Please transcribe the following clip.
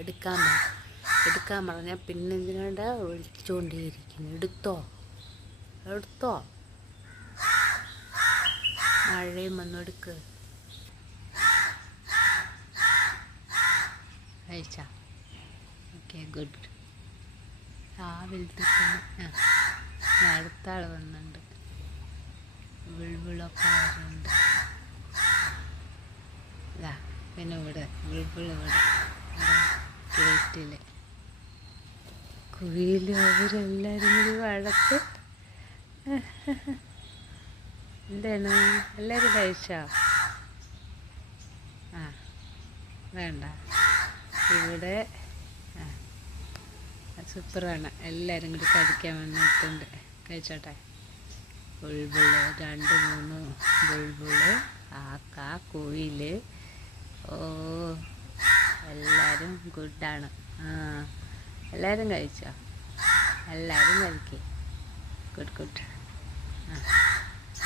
എടുക്കാൻ പറഞ്ഞാൽ പിന്നെ എന്തിനാണ്ടാ വിളിച്ചുകൊണ്ടേയിരിക്കുന്നു. എടുത്തോ മഴയും വന്നു. എടുക്ക്. കഴിച്ചാ? Okay, good. രാവിലത്തെ അടുത്ത ആൾ വന്നിട്ടുണ്ട്. ബുൾബുളൊക്കെ വരുന്നുണ്ട്. പിന്നെ ഇവിടെ ഗേറ്റിൽ കുഴിയിൽ അവരെല്ലാവരും കൂടി വഴക്ക്. എന്താണ് എല്ലാവരും കഴിച്ചോ? വേണ്ട. ഇവിടെ സൂപ്പറാണ്. എല്ലാവരും കൂടി കഴിക്കാൻ വന്നിട്ടുണ്ട്. കഴിച്ചോട്ടെ. ബുൾബുള് 2-3 ബുൾബുള്, കാക്ക, കുയിൽ. എല്ലാവരും ഗുഡാണ്. എല്ലാവരും കഴിച്ചോ? എല്ലാവരും കഴിക്കേ. ഗുഡ്.